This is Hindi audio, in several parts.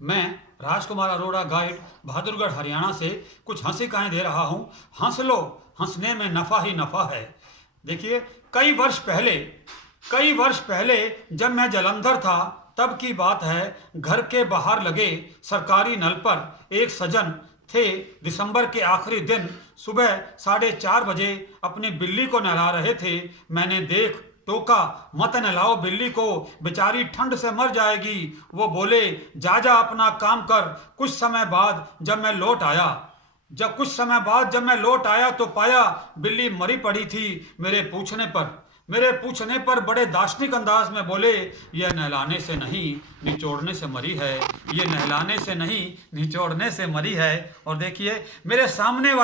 मैं राजकुमार अरोड़ा गाइड बहादुरगढ़ हरियाणा से कुछ हंसी कहानी दे रहा हूँ। हंस लो, हंसने में नफ़ा ही नफ़ा है। देखिए, कई वर्ष पहले जब मैं जालंधर था तब की बात है। घर के बाहर लगे सरकारी नल पर एक सज्जन थे। दिसंबर के आखिरी दिन सुबह 4:30 बजे अपनी बिल्ली को नहला रहे थे। मैंने देख टोका, मत नहलाओ बिल्ली को, बेचारी ठंड से मर जाएगी। वो बोले, जा जा अपना काम कर। कुछ समय बाद जब मैं लौट आया तो पाया बिल्ली मरी पड़ी थी। मेरे पूछने पर बड़े दार्शनिक अंदाज में बोले, यह नहलाने से नहीं निचोड़ने से मरी है। ये नहलाने से नहीं निचोड़ने से मरी है। और देखिए, मेरे सामने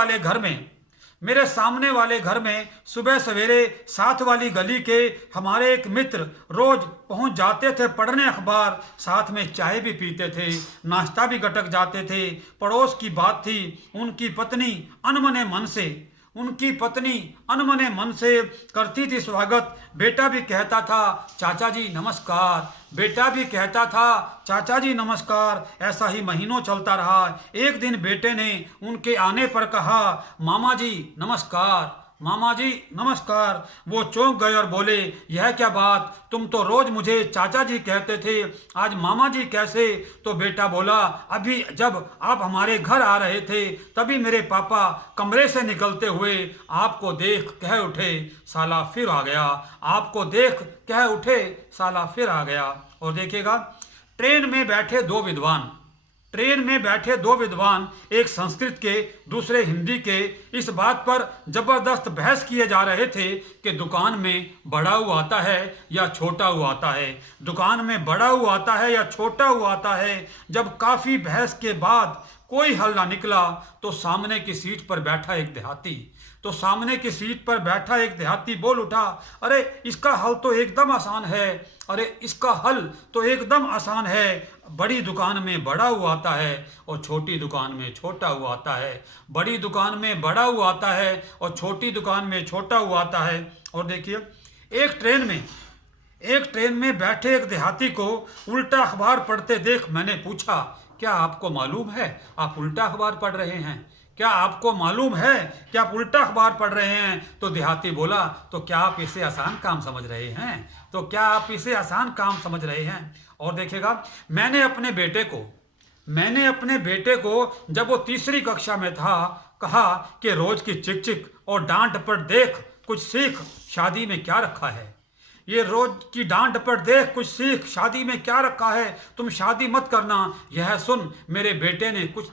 वाले घर में सुबह सवेरे साथ वाली गली के हमारे एक मित्र रोज पहुंच जाते थे पढ़ने अखबार। साथ में चाय भी पीते थे, नाश्ता भी गटक जाते थे। पड़ोस की बात थी, उनकी पत्नी अनमने मन से करती थी स्वागत। बेटा भी कहता था, चाचा जी नमस्कार। ऐसा ही महीनों चलता रहा। एक दिन बेटे ने उनके आने पर कहा, मामा जी नमस्कार। वो चौंक गए और बोले, यह क्या बात, तुम तो रोज मुझे चाचा जी कहते थे, आज मामा जी कैसे? तो बेटा बोला, अभी जब आप हमारे घर आ रहे थे तभी मेरे पापा कमरे से निकलते हुए आपको देख कह उठे, साला फिर आ गया। आपको देख कह उठे, साला फिर आ गया। और देखिएगा, ट्रेन में बैठे दो विद्वान, एक संस्कृत के दूसरे हिंदी के, इस बात पर जबरदस्त बहस किए जा रहे थे कि दुकान में बड़ा हुआ आता है या छोटा हुआ आता है। दुकान में बड़ा हुआ आता है या छोटा हुआ आता है। जब काफी बहस के बाद कोई हल ना निकला तो सामने की सीट पर बैठा एक देहाती बोल उठा, अरे इसका हल तो एकदम आसान है। बड़ी दुकान में बड़ा हुआ आता है और छोटी दुकान में छोटा हुआ आता है। बड़ी दुकान में बड़ा हुआ आता है और छोटी दुकान में छोटा हुआ आता है। और देखिए, एक ट्रेन में बैठे एक देहाती को उल्टा अखबार पढ़ते देख मैंने पूछा, क्या आपको मालूम है आप उल्टा अखबार पढ़ रहे हैं? क्या आपको मालूम है कि आप उल्टा अखबार पढ़ रहे हैं? तो देहाती बोला, तो क्या आप इसे आसान काम समझ रहे हैं? और देखिएगा, मैंने अपने बेटे को जब वो तीसरी कक्षा में था कहा कि रोज की चिक चिक और डांट पर देख कुछ सीख, शादी में क्या रखा है। ये रोज की डांट पर देख कुछ सीख, शादी में क्या रखा है, तुम शादी मत करना। यह सुन मेरे बेटे ने कुछ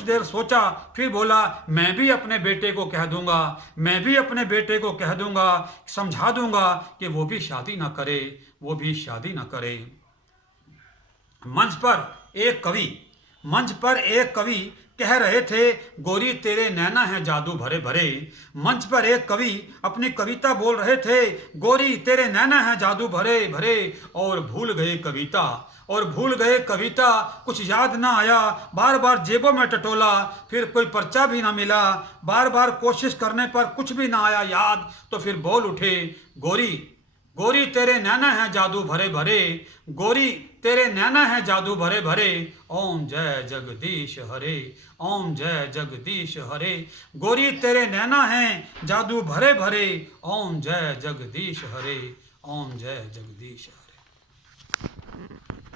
देर सोचा, फिर बोला, मैं भी अपने बेटे को कह दूंगा, समझा दूंगा कि वो भी शादी ना करे। मंच पर एक कवि कह रहे थे, गोरी तेरे नैना है जादू भरे भरे। मंच पर एक कवि अपनी कविता बोल रहे थे, गोरी तेरे नैना है जादू भरे भरे। और भूल गए कविता, कुछ याद ना आया। बार बार जेबों में टटोला, फिर कोई पर्चा भी ना मिला। बार बार कोशिश करने पर कुछ भी ना आया याद। तो फिर बोल उठे, गोरी तेरे नैना है जादू भरे भरे। गोरी तेरे नैना है जादू भरे भरे। ओम जय जगदीश हरे, ओम जय जगदीश हरे। गोरी तेरे नैना है जादू भरे भरे। ओम जय जगदीश हरे, ओम जय जगदीश हरे।